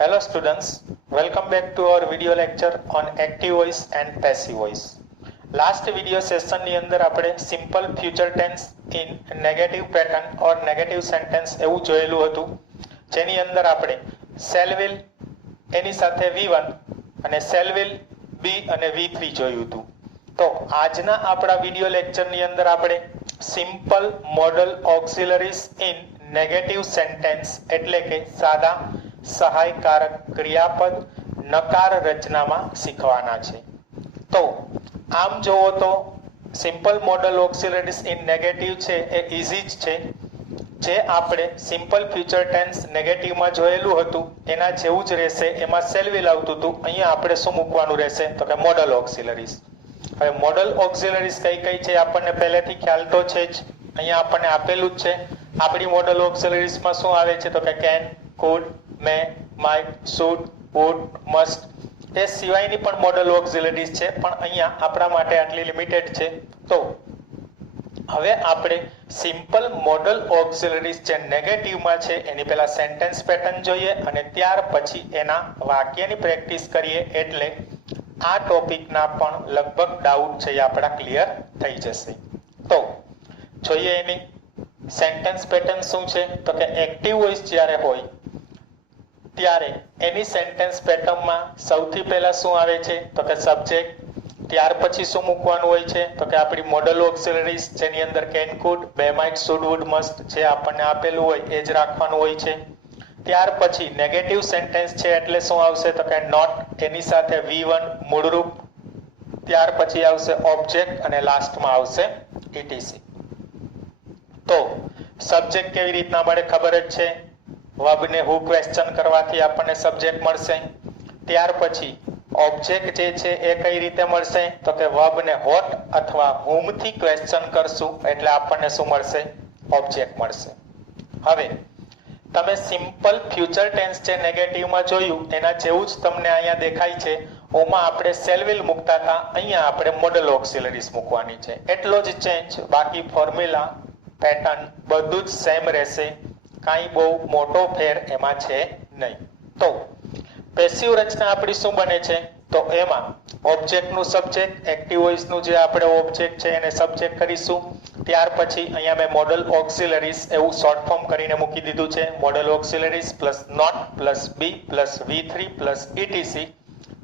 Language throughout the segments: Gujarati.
Hello students, welcome back to our video lecture on active voice and passive voice. Last video session ની અંદર આપણે simple future tense in negative pattern or negative sentence એવું જોયેલું હતું, જેની અંદર આપણે shall will એની સાથે V1 અને shall will be અને V3 જોયું હતું. તો આજના આપણા વિડિયો લેક્ચર ની અંદર આપણે simple modal auxiliaries in negative sentence એટલે કે સાદા સહાયકારક ક્રિયાપદ નકાર રચનામાં શીખવાના છે. તો આમ જોવો તો simple modal auxiliaries in negative છે એ ઈઝી જ છે. જે આપણે સિમ્પલ ફ્યુચર ટેન્સ નેગેટિવમાં જોયેલું હતું એના જેવું જ રહેશે. એમાં શેલ વિલ આવતું હતું, અહીંયા આપણે શું મૂકવાનું રહેશે તો કે મોડલ ઓક્સિલરીઝ. હવે મોડલ ઓક્સિલરીઝ કઈ કઈ છે આપણને પહેલેથી ખ્યાલ તો છે જ, અહીંયા આપણને આપેલું જ છે. આપણી મોડલ ઓક્સિલરીઝમાં શું આવે છે તો કે can, could, may, might, should, would, must. એ સિવાયની પણ મોડલ ઓક્સિલરીઝ છે, પણ અહીંયા આપણા માટે આટલી લિમિટેડ છે. તો હવે આપણે સિમ્પલ મોડલ ઓક્સિલરીઝ જે નેગેટિવમાં છે એની પહેલા સેન્ટેન્સ પેટર્ન જોઈએ અને ત્યાર પછી એના વાક્યની પ્રેક્ટિસ કરીએ, એટલે આ ટોપિકના પણ લગભગ ડાઉટ છે એ આપણા ક્લિયર થઈ જશે. તો જોઈએ એની સેન્ટેન્સ પેટર્ન શું છે તો કે એક્ટિવ વોઇસ જ્યારે હોય ત્યારે એની સેન્ટેન્સ પેટર્નમાં સૌથી પહેલા શું આવે છે તો કે સબ્જેક્ટ. ત્યાર પછી શું મૂકવાનું હોય છે તો કે આપણી મોડલ ઓક્સિલરીઝ જેની અંદર કેન, કુડ, બે, માઇટ, શુડ, વુડ, મસ્ટ જે આપણને આપેલું હોય એ જ રાખવાનું હોય છે. ત્યાર પછી નેગેટિવ સેન્ટેન્સ છે એટલે શું આવશે તો કે નોટ, એની સાથે V1 મૂળરૂપ, ત્યાર પછી આવશે ઓબ્જેક્ટ અને લાસ્ટમાં આવશે ઇટીસી. તો સબ્જેક્ટ કેવી રીતના મળે ખબર જ છે, વર્બને હુ ક્વેશ્ચન કરવાથી આપણને સબ્જેક્ટ મળશે. ત્યાર પછી ઓબ્જેક્ટ જે છે એ કઈ રીતે મળશે તો કે વર્બને વોટ અથવા whom થી ક્વેશ્ચન કરશું એટલે આપણને શું મળશે ઓબ્જેક્ટ મળશે. હવે તમે સિમ્પલ ફ્યુચર ટેન્સ જે નેગેટિવમાં જોયું એના જેવું જ તમને અહીંયા દેખાય છે. ઓમાં આપણે શેલ વિલ મૂકતા હતા, અહીંયા આપણે મોડલ ઓક્સિલરીઝ મૂકવાની છે. એટલો જ ચેન્જ, બાકી ફોર્મ્યુલા પેટર્ન બધું જ સેમ રહેશે, કાંઈ બહુ મોટો ફેર એમાં છે નહીં. તો પેસિવ રચના આપણી શું બને છે તો એમાં ઓબ્જેક્ટનું સબ્જેક્ટ, એક્ટિવ વોઇસનું જે આપણે ઓબ્જેક્ટ છે એને સબ્જેક્ટ કરીશું. ત્યાર પછી અહીંયા મેં મોડલ ઓક્સિલરીઝ એવું શોર્ટ ફોર્મ કરીને મૂકી દીધું છે. Modal auxiliaries plus not plus be plus V3 plus ETC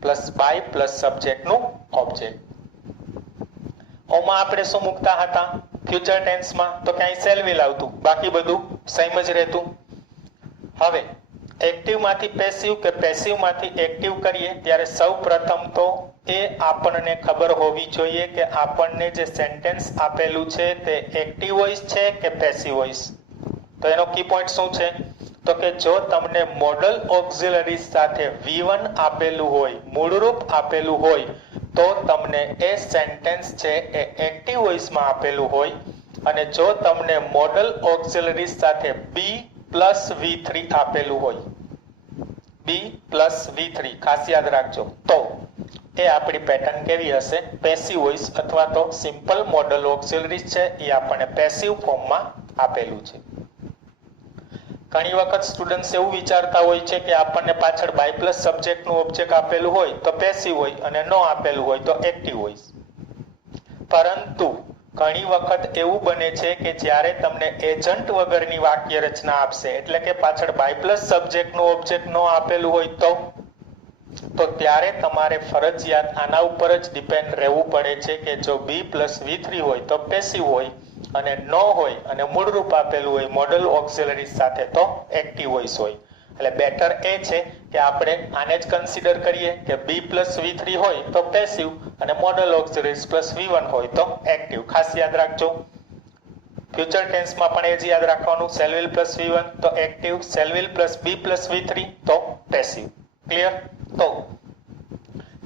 plus by plus સબ્જેક્ટનું ઓબ્જેક્ટ. ઓમાં આપણે શું મૂકતા હતા ફ્યુચર ટેન્સમાં તો ક્યાંય શેલ વિલ આવતું, બાકી બધું સેમ જ રહેતું. હવે એક્ટિવ માંથી પેસિવ કે પેસિવ માંથી એક્ટિવ કરીએ ત્યારે સૌ પ્રથમ તો એ આપણને ખબર હોવી જોઈએ કે આપણને જે સેન્ટેન્સ આપેલું છે તે એક્ટિવ વોઇસ છે કે પેસિવ વોઇસ. તો એનો કી પોઈન્ટ શું છે તો કે જો તમને મોડલ ઓક્સિલરી સાથે V1 આપેલું હોય, મૂળરૂપ આપેલું હોય, તો તમને એ સેન્ટેન્સ છે એ એક્ટિવ વોઇસમાં આપેલું હોય. અને જો તમને મોડલ ઓક્સિલરી સાથે B પ્લસ V3 આપેલું હોય, B પ્લસ V3 ખાસ યાદ રાખજો, તો એ આપણી પેટર્ન કેવી હશે પેસિવ વોઇસ અથવા તો સિમ્પલ મોડલ ઓક્સિલરી છે એ આપણને પેસિવ ફોર્મમાં આપેલું છે. ઘણી વખત સ્ટુડન્ટ્સ એવું વિચારતા હોય છે કે આપણને પાછળ બાય પ્લસ સબ્જેક્ટનું ઓબ્જેક્ટ આપેલું હોય તો પેસિવ હોય અને ન આપેલું હોય તો એક્ટિવ હોય. પરંતુ ઘણી વખત એવું બને છે કે જ્યારે તમને એજન્ટ વગરની વાક્ય રચના આપશે, એટલે કે પાછળ બાય પ્લસ સબ્જેક્ટનું ઓબ્જેક્ટ ન આપેલું હોય તો ત્યારે તમારે ફરજિયાત આના ઉપર જ ડિપેન્ડ રહેવું પડે છે કે જો B પ્લસ V3 હોય તો પેસિવ હોય અને ન હોય અને મૂળરૂપ આપેલું હોય મોડલ ઓક્સિલરી સાથે તો એક્ટિવ વોઇસ હોય. એટલે બેટર એ છે કે આપણે આને જ કન્સિડર કરીએ કે B પ્લસ V3 હોય તો પેસિવ અને મોડલ ઓક્સિલરીઝ પ્લસ V1 હોય તો એક્ટિવ. ખાસ યાદ રાખજો, ફ્યુચર ટેન્સમાં પણ એ જ યાદ રાખવાનું, શેલ વિલ પ્લસ V1 તો active, shall will plus B plus V3 તો પેસિવ. ક્લિયર? તો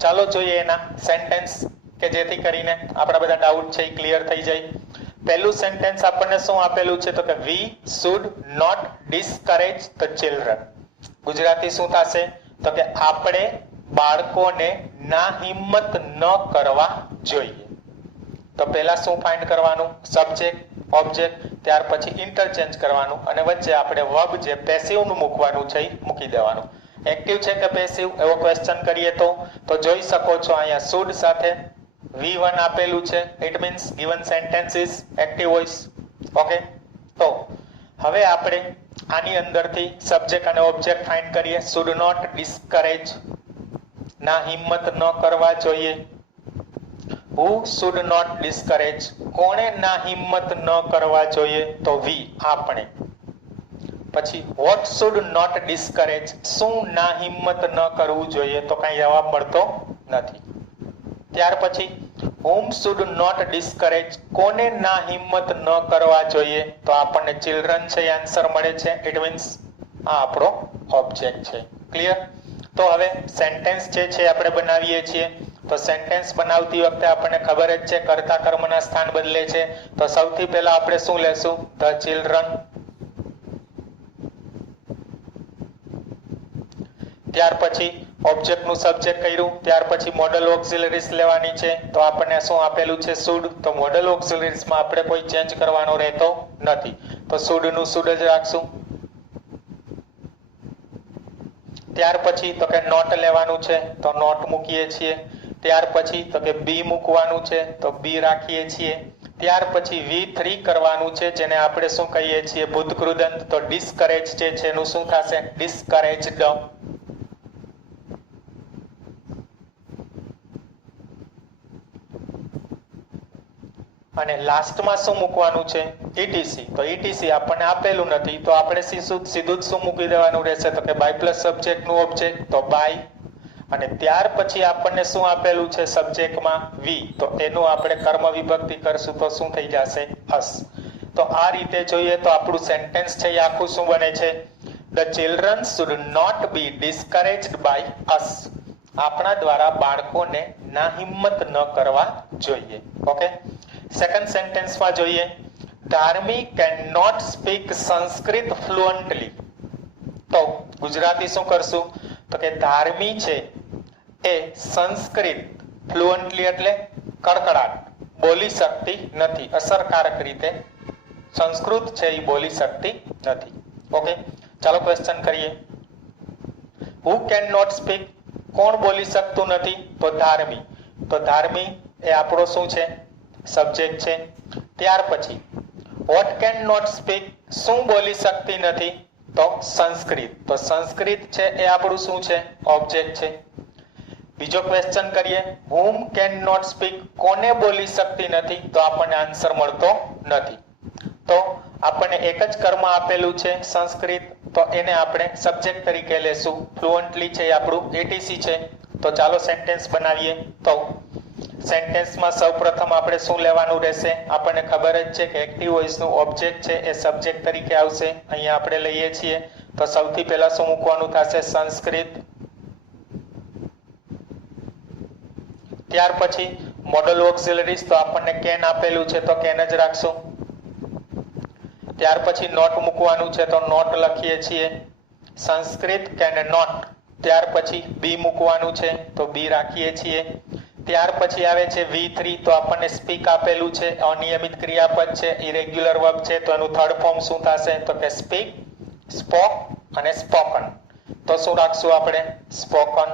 ચાલો જોઈએ એના સેન્ટેન્સ કે જેથી કરીને આપણા બધા ડાઉટ છે એ ક્લિયર થઈ જાય. પહેલું સેન્ટેન્સ આપણને શું આપેલું છે તો કે we should not discourage the children. Gujarati શું થશે તો કે આપણે બાળકોને ના હિંમત ન કરવા જોઈએ. તો પહેલા શું ફાઇન્ડ કરવાનું સબ્જેક્ટ, ઓબ્જેક્ટ, ત્યાર પછી ઇન્ટરચેન્જ કરવાનું અને વચ્ચે આપણે વર્બ જે પેસિવ નું મૂકવાનું છે મૂકી દેવાનું. એક્ટિવ છે કે પેસિવ એવો ક્વેશ્ચન કરીએ તો જોઈ શકો છો અહીંયા શુડ સાથે V1 આપેલું છે. It means given sentence is active voice. Okay, તો હવે આપણે આની અંદરથી સબ્જેક્ટ અને ઓબ્જેક્ટ ફાઇન્ડ કરીએ. શુડ નોટ ડિસ્કરેજ, ના હિંમત ન કરવા જોઈએ. હુ શુડ નોટ ડિસ્કરેજ, કોણે ના હિંમત ન કરવા જોઈએ? તો વી, આપણે. પછી વોટ શુડ નોટ ડિસ્કરેજ, શું ના હિંમત ન કરવું જોઈએ? તો કઈ જવાબ મળતો નથી. ત્યાર પછી whom should not discourage, કોને ના હિંમત ન કરવા જોઈએ? તો આપણને ચિલ્ડ્રન છે એ આન્સર મળે છે. ઇટ મીન્સ આ આપણો ઓબ્જેક્ટ છે. ક્લિયર? તો હવે સેન્ટેન્સ જે છે આપણે બનાવીએ છીએ. તો સેન્ટેન્સ બનાવતી વખતે આપણને ખબર જ છે કર્તા કર્મના સ્થાન બદલે છે. તો સૌથી પહેલા આપણે શું લેશું? The children. ત્યાર પછી ઓબ્જેક્ટ નું સબ્જેક્ટ કર્યું. ત્યાર પછી મોડલ ઓક્સિલરીઝ લેવાની છે. તો આપણને શું આપેલું છે? શુડ. તો મોડલ ઓક્સિલરીઝ માં આપણે કોઈ ચેન્જ કરવાનો રહેતો નથી. તો શુડ નું શુડ જ રાખશું. ત્યાર પછી તો કે નોટ લેવાનું છે. તો નોટ મૂકીએ છીએ. ત્યાર પછી તો કે બી મૂકવાનું છે. તો બી રાખીએ છીએ. ત્યાર પછી V3 કરવાનું છે, જેને આપણે શું કહીએ છીએ? ભૂતકૃદંત. તો ડિસ્કરેજ જે છે એનું શું થશે? ડિસ્કરેજડ. અને લાસ્ટમાં શું મૂકવાનું છે? ETC. તો ETC આપણને આપેલું નથી, તો આપણે સીધું જ શું મૂકી દેવાનું રહેશે? તો કે બાય પ્લસ સબ્જેક્ટ નું ઓબ્જેક્ટ. તો બાય. અને ત્યાર પછી આપણને શું આપેલું છે સબ્જેક્ટમાં? વી. તો એનું આપણે કર્મ વિભક્તિ કરશું તો શું થઈ જશે? અસ. તો આ રીતે જોઈએ તો આપણું સેન્ટેન્સ છે એ આખું શું બને છે? The children should not be discouraged by us. આપણા દ્વારા બાળકોને નાહિંમત ન કરવા જોઈએ. ઓકે, સેકન્ડ સેન્ટેન્સમાં જોઈએ. Dharmi can not speak Sanskrit fluently. તો ગુજરાતી શું કરશું? તો કે ધાર્મી છે એ સંસ્કૃત ફ્લુઅન્ટલી એટલે કડકડાટ બોલી શકતી નથી. અસરકારક રીતે સંસ્કૃત છે એ બોલી શકતી નથી. ઓકે, ચાલો ક્વેશ્ચન કરીએ. હુ કેન નોટ સ્પીક, કોણ બોલી શકતું નથી? તો ધાર્મી. તો ધાર્મી એ આપણો શું છે? સબ્જેક્ટ છે. ત્યાર પછી વોટ કેન નોટ સ્પીક, શું બોલી શકતી નથી? તો સંસ્કૃત. તો સંસ્કૃત છે એ આપણું શું છે? ઓબ્જેક્ટ છે. બીજો ક્વેશ્ચન કરીએ. whom can not speak, કોને બોલી શકતી નથી? તો આપણને આન્સર મળતો નથી. તો આપણને એક જ કર્મ આપેલું છે સંસ્કૃત, તો એને આપણે સબ્જેક્ટ તરીકે લેશું. ફ્લુઅન્ટલી છે એ આપણું ETC છે. તો ચાલો સેન્ટેન્સ બનાવીએ. તો સેન્ટેન્સમાં સૌપ્રથમ આપણે શું લેવાનું રહેશે? આપણને ખબર જ છે કે એક્ટિવ વોઇસ નું ઓબ્જેક્ટ છે એ સબ્જેક્ટ તરીકે આવશે. અહીંયા આપણે લઈએ છીએ. તો સૌથી પહેલા શું મૂકવાનું થશે? સંસ્કૃત. ત્યાર પછી મોડલ ઓક્સિલરીઝ, તો આપણને કેન આપેલું છે તો કેન જ રાખશું. ત્યાર પછી નોટ મૂકવાનું છે તો નોટ લખીએ છીએ. Sanskrit can not. ત્યાર પછી બી મૂકવાનું છે તો બી રાખીએ છીએ. ત્યાર પછી આવે છે V3, તો આપણને સ્પીક આપેલું છે, અનિયમિત ક્રિયાપદ છે, ઇરેગ્યુલર વર્બ છે, તો એનું થર્ડ ફોર્મ શું થશે? તો કે સ્પીક, સ્પોક અને સ્પોકન. તો શું રાખશું આપણે? Spoken.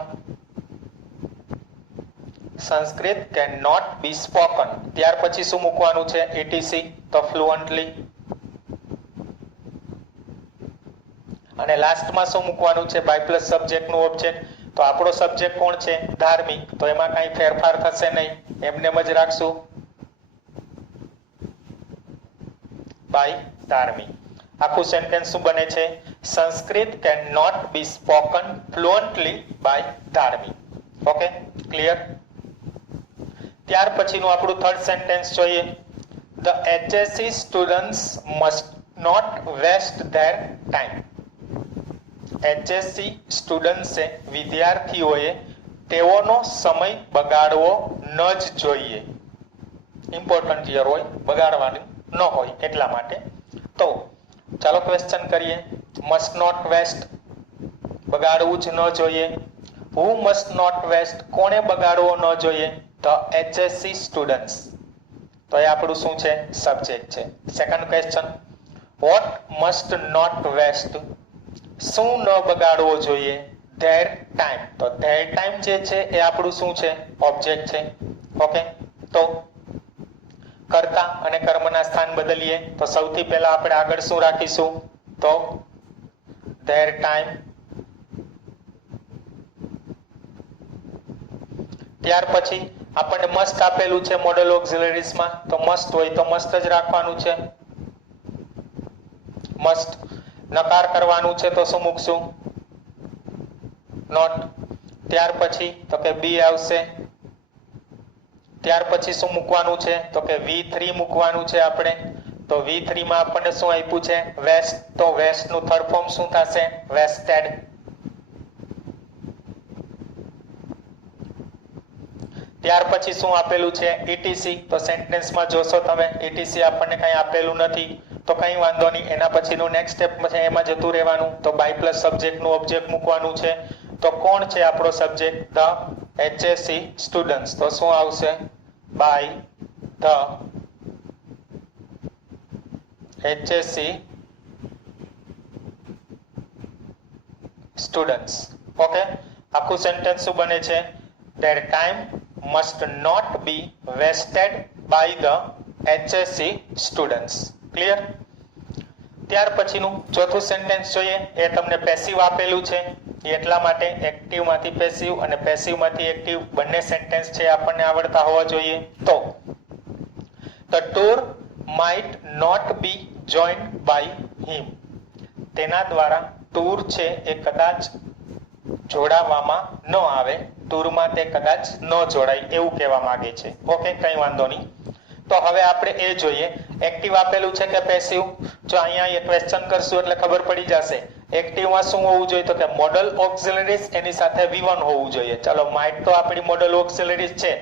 Sanskrit can not be spoken. ત્યાર પછી શું મૂકવાનું છે? ETC. તો ફ્લુઅન્ટલી. અને લાસ્ટમાં શું મૂકવાનું છે? બાય પ્લસ સબ્જેક્ટ નું ઓબ્જેક્ટ. તો આપણો સબ્જેક્ટ કોણ છે? ધાર્મિક. તો એમાં કઈ ફેરફાર થશે નહીં, એમનેમ જ રાખશું. બાય ધાર્મિક. આખું સેન્ટેન્સ શું બને છે? Sanskrit can not be spoken fluently by Dharmik. Okay, clear? ત્યાર પછીનું આપણું થર્ડ સેન્ટેન્સ જોઈએ. The HSC students must not waste their time. HSC સ્ટુડન્ટ્સે, વિદ્યાર્થીઓએ તેઓનો સમય બગાડવો ન જ જોઈએ. ઇમ્પોર્ટન્ટ યર હોય, બગાડવાનું ન હોય એટલા માટે. તો ચાલો ક્વેશ્ચન કરીએ. મસ્ટ નોટ વેસ્ટ, બગાડવું જ ન જોઈએ. હુ મસ્ટ નોટ વેસ્ટ, કોણે બગાડવો ન જોઈએ? The HSC students. તો એ આપણું શું છે? સબ્જેક્ટ છે. Second question. What must not waste, શું ન બગાડવો જોઈએ? Their time. તો ધેર ટાઈમ જે છે એ આપણું શું છે? ઓબ્જેક્ટ છે. ઓકે, તો કર્તા અને કર્મના સ્થાન બદલીએ તો સૌથી પહેલા આપણે આગળ શું રાખીશું? તો ધેર ટાઈમ. ત્યાર પછી આપણને મસ્ટ આપેલું છે મોડલ ઓક્સિલરીઝ માં, તો મસ્ટ હોય તો મસ્ટ જ રાખવાનું છે. મસ્ટ. નકાર કરવાનું છે તો શું મૂકશું? નોટ. ત્યાર પછી તો કે બી આવશે. ત્યાર પછી શું મૂકવાનું છે? તો કે V3 મૂકવાનું છે આપણે. તો V3 માં આપણને શું આપ્યું છે? વેસ્ટ. તો વેસ્ટ નું થર્ડ ફોર્મ શું થશે? વેસ્ટેડ. ત્યાર પછી શું આપેલું છે? ETC. તો સેન્ટેન્સમાં જોશો તમે ETC આપણને કઈ આપેલું નથી, તો કઈ વાંધો નહીં, એના પછીનું નેક્સ્ટ સ્ટેપ છે એમાં જતું રહેવાનું. તો બાય પ્લસ સબ્જેક્ટ નું ઓબ્જેક્ટ મૂકવાનું છે. તો કોણ છે આપણો સબ્જેક્ટ? The HSC students. તો શું આવશે? By the HSC students. Okay, આખું સેન્ટેન્સ શું બને છે? their time must not be wasted by the HSC students. Clear? ત્યાર પછીનું ચોથું સેન્ટેન્સ જોઈએ. એ તમને પેસિવ આપેલું છે, એટલા માટે એક્ટિવ માંથી પેસિવ અને પેસિવ માંથી એક્ટિવ બંને સેન્ટેન્સ છે આપણને આવડતા હોવા જોઈએ. તો the tour might not be joined by him. તેના દ્વારા ટૂર છે એ કદાચ જોડાવામાં ન આવે, ટૂરમાં તે કદાચ ન જોડાય એવું કહેવા માંગે છે. ઓકે, કઈ વાંધો નહીં. તો હવે આપણે એ જોઈએ એક્ટિવ આપેલું છે કે પેસિવ. જો અહીંયા એ ક્વેશ્ચન કરશું એટલે ખબર પડી જશે. એક્ટિવમાં શું હોવું જોઈએ? તો કે મોડલ ઓક્સિલરીઝ એની સાથે V1 હોવું જોઈએ. ચાલો, માઇટ તો આપણી મોડલ ઓક્સિલરીઝ છે,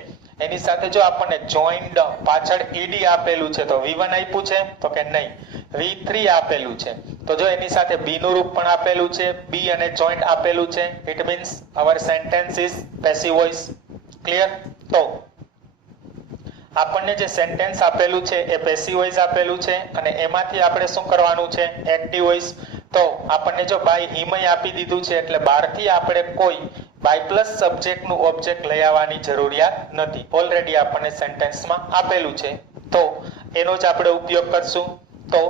એની સાથે જો આપણને જોઈન્ડ પાછળ ED આપેલું છે તો V1 આપ્યું છે? તો કે નહીં, V3 આપેલું છે. તો જો એની સાથે B નું રૂપ પણ આપેલું છે, B અને જોઈન્ટ આપેલું છે, it means our sentence is passive voice. Clear? તો આપણને જે સેન્ટેન્સ આપેલું છે એ પેસિવ વોઇસ આપેલું છે અને એમાંથી આપણે શું કરવાનું છે? Active voice. તો આપણને જો બાય હિમય આપી દીધું છે એટલે બહારથી આપણે કોઈ બાય પ્લસ સબ્જેક્ટ નું ઓબ્જેક્ટ લઈ આવવાની જરૂરિયાત નથી, ઓલરેડી આપણને સેન્ટેન્સમાં આપેલું છે, તો એનો જ આપણે ઉપયોગ કરશું. તો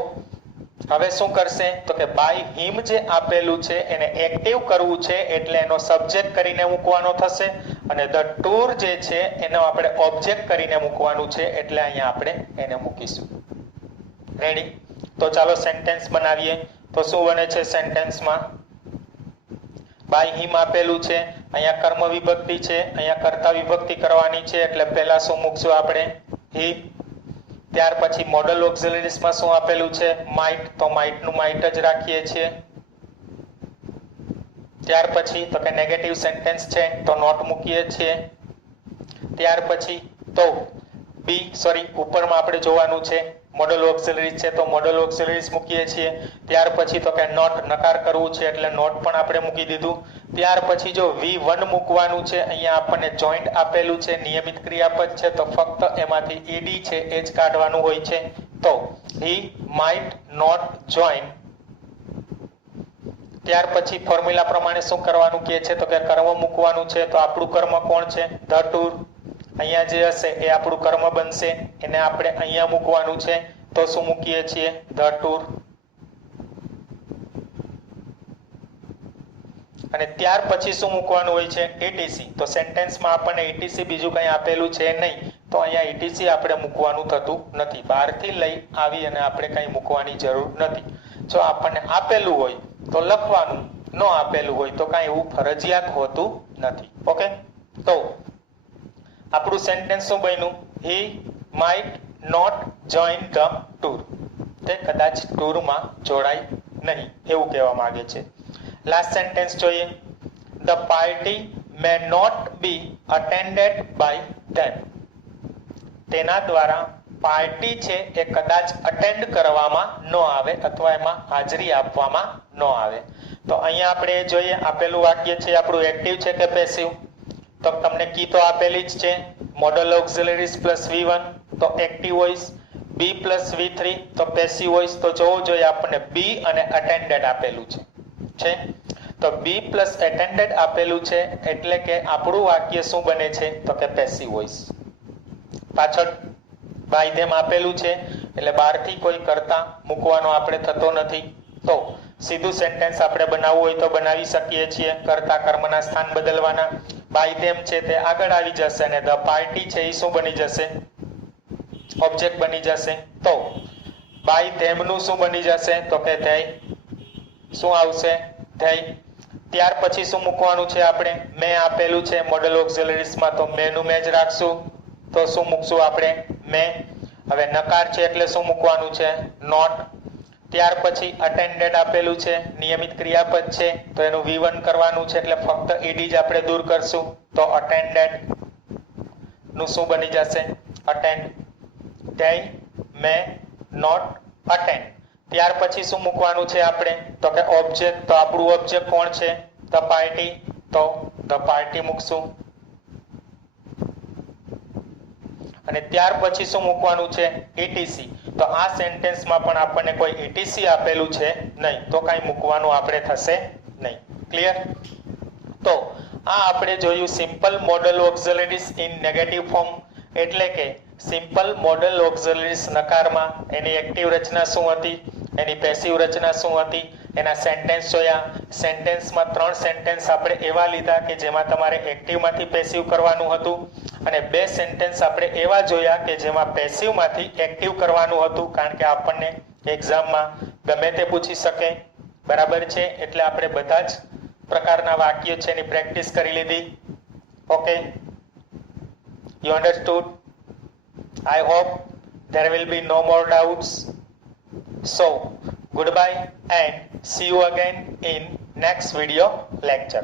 હવે શું કરશે? તો કે બાય હિમ જે આપેલું છે એને એક્ટિવ કરવું છે એટલે એનો સબ્જેક્ટ કરીને મૂકવાનો થશે અને ધ ટૂર જે છે એનો આપણે ઓબ્જેક્ટ કરીને મૂકવાનું છે એટલે અહીંયા આપણે એને મૂકીશું. રેડી? તો ચાલો સેન્ટેન્સ બનાવીએ. તો શું બને છે સેન્ટેન્સમાં? બાય હિમ આપેલું છે, અહીંયા કર્મ વિભક્તિ છે, અહીંયા કર્તા વિભક્તિ કરવાની છે એટલે પહેલા શું મૂકશું આપણે? હી. ત્યાર પછી મોડલ ઓક્સિલરીઝ માં શું આપેલું છે? માઇટ. તો માઇટ નું માઇટ જ રાખીએ છીએ. ત્યાર પછી તો કે નેગેટિવ સેન્ટેન્સ છે તો નોટ મૂકીએ છીએ. ત્યાર પછી તો ઉપરમાં આપણે જોવાનું છે મોડલ ઓક્સિલરીઝ છે તો મોડલ ઓક્સિલરીઝ મૂકીએ છીએ. ત્યાર પછી તો કે નોટ નકાર કરવું છે એટલે નોટ પણ આપણે મૂકી દીધું. ત્યાર પછી જો V1 મૂકવાનું છે, અહીંયા આપણને જોઈન્ટ આપેલું છે, નિયમિત ક્રિયાપદ છે તો ફક્ત એમાંથી ED છે એ જ કાઢવાનું હોય છે. તો he might not join. ત્યાર પછી ફોર્મ્યુલા પ્રમાણે શું કરવાનું કહે છે? તો કે કર્મ મૂકવાનું છે. તો આપણું કર્મ કોણ છે? The tour. અહીંયા જે હશે એ આપણું કર્મ બનશે, એને આપણે અહીંયા મૂકવાનું છે. તો શું મૂકીએ છીએ? The tour. અને ત્યાર પછી શું મૂકવાનું હોય છે? ETC. તો સેન્ટેન્સમાં આપણને ETC બીજું કંઈ આપેલું છે નહીં, તો અહીંયા ETC આપણે મૂકવાનું થતું નથી. બહારથી લઈ આવી અને આપણે કંઈ મૂકવાની જરૂર નથી. જો આપણને આપેલું હોય તો લખવાનું, ન આપેલું હોય તો કાંઈ એવું ફરજિયાત હોતું નથી. ઓકે, તો આપણું સેન્ટેન્સ શું બન્યું? he might not join the tour. તે કદાચ ટૂરમાં જોડાય નહીં એવું કહેવા માંગે છે. લાસ્ટ સેન્ટેન્સ જોઈએ. the party may not be attended by them. તેના દ્વારા પાર્ટી છે એ કદાચ અટેન્ડ કરવામાં ન આવે અથવા એમાં હાજરી આપવામાં ન આવે. તો અહીંયા આપણે જોઈએ આપેલું વાક્ય છે આપણું એક્ટિવ છે કે પેસિવ? તો તમને કી તો આપેલી જ છે, મોડલ ઓક્સિલરીઝ પ્લસ V1 તો active voice, B plus V3 તો પેસિવ વોઇસ. તો જોવું જોઈએ આપણને B અને અટેન્ડેડ આપેલું છે. તો બી પ્લસ એટેન્ડેડ આપેલું છે એટલે કે આપણું વાક્ય શું બને છે તો કે પેસિવ વોઇસ. પાછળ બાય ધેમ આપેલું છે એટલે બહારથી કોઈ કરતા મૂકવાનો આપણે થતો નથી. તો સીધું સેન્ટેન્સ આપણે બનાવવું હોય તો બનાવી શકીએ છીએ. કર્તા કર્મના સ્થાન બદલવાના. બાય ધેમ છે તે આગળ આવી જશે અને ધ પાર્ટી છે એ શું બની જશે? ઓબ્જેક્ટ બની જશે. તો બાય ધેમ નું શું બની જશે તો કે ધેય. શું આવશે? ધેય. ત્યાર પછી શું મૂકવાનું છે આપણે? મેં આપેલું છે મોડલ ઓક્સિલરીઝમાં તો મેં નું મેં જ રાખશું. તો શું મૂકશું આપણે? મેં. હવે નકાર છે એટલે શું મૂકવાનું છે? નોટ. ત્યાર પછી અટેન્ડેડ આપેલું છે, નિયમિત ક્રિયાપદ છે તો એનું V1 કરવાનું છે એટલે ફક્ત ed જ આપણે દૂર કરશું. તો અટેન્ડેડ નું શું બની જશે? અટેન્ડ. ધેય, મેં, નોટ, અટેન્ડ. ત્યાર પછી શું મૂકવાનું છે આપણે તો કે ઓબ્જેક્ટ. તો આપણું ઓબ્જેક્ટ કોણ છે? The party. તો ધ પાર્ટી મૂકશું. અને ત્યાર પછી શું મૂકવાનું છે? etc. તો આ સેન્ટેન્સમાં પણ આપણને કોઈ etc આપેલું છે નહીં તો કાંઈ મૂકવાનું આપણે થશે નહીં. ક્લિયર? તો આ આપણે જોયું simple modal auxiliaries in negative form એટલે કે સિમ્પલ મોડલ ઓક્સિલરીઝ નકારમાં એની એક્ટિવ રચના શું હતી, એની પેસિવ રચના શું હતી, એના સેન્ટેન્સ જોયા. સેન્ટેન્સમાં 3 સેન્ટેન્સ આપણે એવા લીધા કે જેમાં તમારે એક્ટિવમાંથી પેસિવ કરવાનું હતું અને 2 સેન્ટેન્સ આપણે એવા જોયા કે જેમાં પેસિવમાંથી એક્ટિવ કરવાનું હતું. કારણ કે આપણને એક્ઝામમાં ગમે તે પૂછી શકે. બરાબર છે? એટલે આપણે બધા જ પ્રકારના વાક્યો છે એની પ્રેક્ટિસ કરી લીધી. Okay, you understood? I hope there will be no more doubts. So goodbye and see you again in next video lecture.